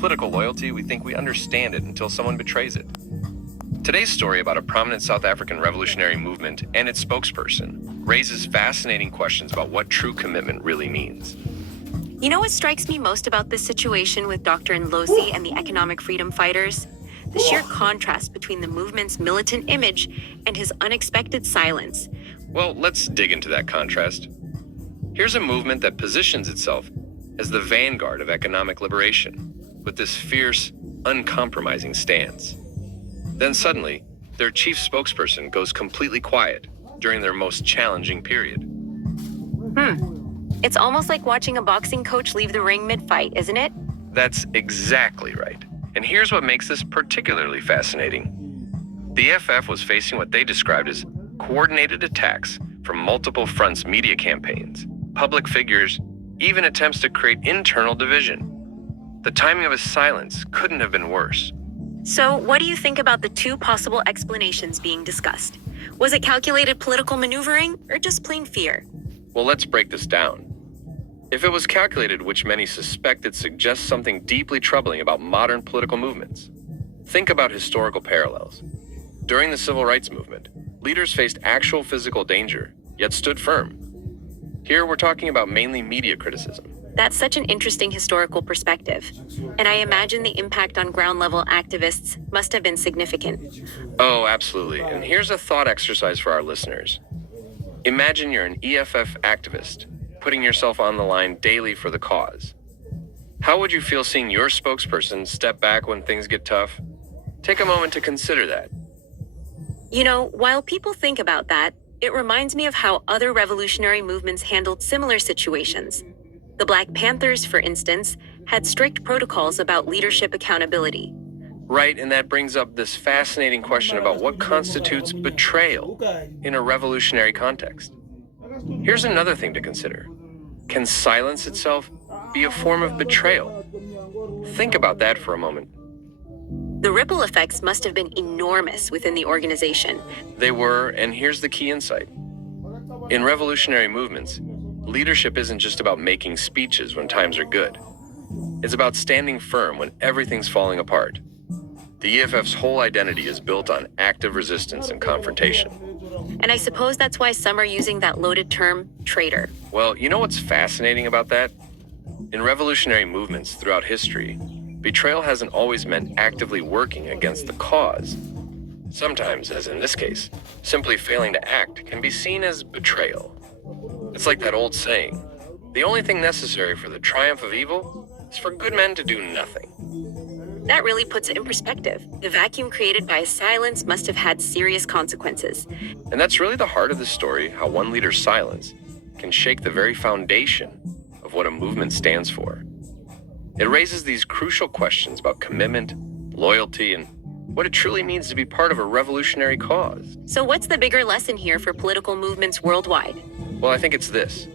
political loyalty, we think we understand it until someone betrays it. Today's story about a prominent South African revolutionary movement and its spokesperson raises fascinating questions about what true commitment really means. You know what strikes me most about this situation with Dr. Nlosi and the economic freedom fighters? The sheer contrast between the movement's militant image and his unexpected silence. Well, let's dig into that contrast. Here's a movement that positions itself as the vanguard of economic liberation, with this fierce, uncompromising stance. Then suddenly, their chief spokesperson goes completely quiet during their most challenging period. It's almost like watching a boxing coach leave the ring mid-fight, isn't it? That's exactly right. And here's what makes this particularly fascinating. The EFF was facing what they described as coordinated attacks from multiple fronts, media campaigns, public figures, even attempts to create internal division. The timing of his silence couldn't have been worse. So, what do you think about the two possible explanations being discussed? Was it calculated political maneuvering or just plain fear? Well, let's break this down. If it was calculated, which many suspect, it suggests something deeply troubling about modern political movements. Think about historical parallels. During the Civil Rights Movement, leaders faced actual physical danger, yet stood firm. Here we're talking about mainly media criticism. That's such an interesting historical perspective. And I imagine the impact on ground-level activists must have been significant. Oh, absolutely. And here's a thought exercise for our listeners. Imagine you're an EFF activist, putting yourself on the line daily for the cause. How would you feel seeing your spokesperson step back when things get tough? Take a moment to consider that. You know, while people think about that, it reminds me of how other revolutionary movements handled similar situations. The Black Panthers, for instance, had strict protocols about leadership accountability. Right, and that brings up this fascinating question about what constitutes betrayal in a revolutionary context. Here's another thing to consider. Can silence itself be a form of betrayal? Think about that for a moment. The ripple effects must have been enormous within the organization. They were, and here's the key insight. In revolutionary movements, leadership isn't just about making speeches when times are good. It's about standing firm when everything's falling apart. The EFF's whole identity is built on active resistance and confrontation. And I suppose that's why some are using that loaded term, traitor. Well, you know what's fascinating about that? In revolutionary movements throughout history, betrayal hasn't always meant actively working against the cause. Sometimes, as in this case, simply failing to act can be seen as betrayal. It's like that old saying, the only thing necessary for the triumph of evil is for good men to do nothing. That really puts it in perspective. The vacuum created by silence must have had serious consequences. And that's really the heart of the story, how one leader's silence can shake the very foundation of what a movement stands for. It raises these crucial questions about commitment, loyalty, and what it truly means to be part of a revolutionary cause. So what's the bigger lesson here for political movements worldwide? Well, I think it's this.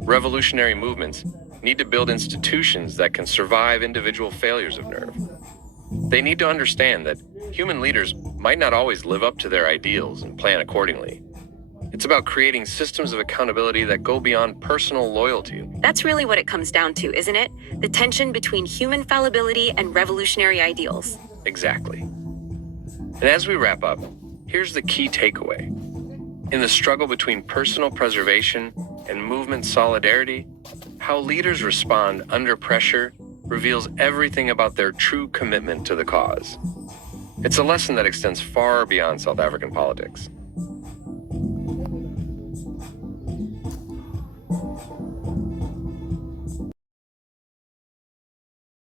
Revolutionary movements need to build institutions that can survive individual failures of nerve. They need to understand that human leaders might not always live up to their ideals and plan accordingly. It's about creating systems of accountability that go beyond personal loyalty. That's really what it comes down to, isn't it? The tension between human fallibility and revolutionary ideals. Exactly. And as we wrap up, here's the key takeaway. In the struggle between personal preservation and movement solidarity, how leaders respond under pressure reveals everything about their true commitment to the cause. It's a lesson that extends far beyond South African politics.